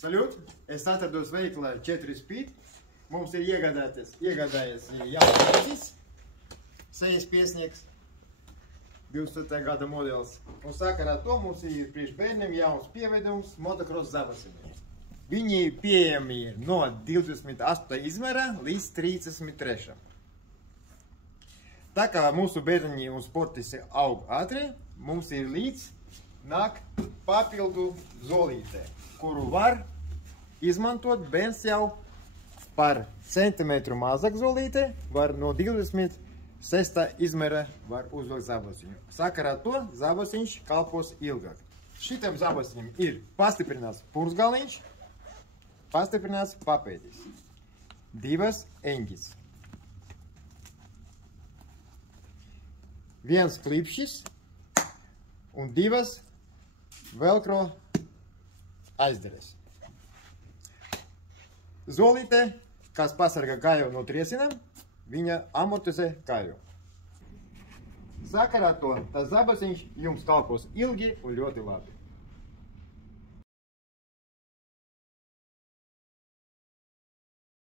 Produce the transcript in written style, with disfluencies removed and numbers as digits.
Saļūt! Es atrados veikalā 4 Speed. Mums ir iegādājies jauns veķis, sejas piesniegs, 20. gada modelis. Un sakarā to mums ir priekš bērniem jauns pievedums motocross zabasiņiem. Viņi pieejami ir no 28 izmēra līdz 33. Tā kā mūsu bērniņi un sportisti aug ātri, mums ir līdz nāk papildu zolītē, kuru var izmantot bērns jau par centimetru mazāk zolītē, var no 26. izmēra var uzvilkt zabasiņu. Sakarā to zabasiņš kalpos ilgāk. Šitam zabasiņam ir pastiprināts purvsgaliņš, pastiprināts papēdis, 2 eņģis, 1 klipšis un 2 velcro aizderes. Zolīte, kas pasargā kāju no triesinām, viņa amortizē kāju. Sakarā to tas zabasiņš jums kalpos ilgi un ļoti labi.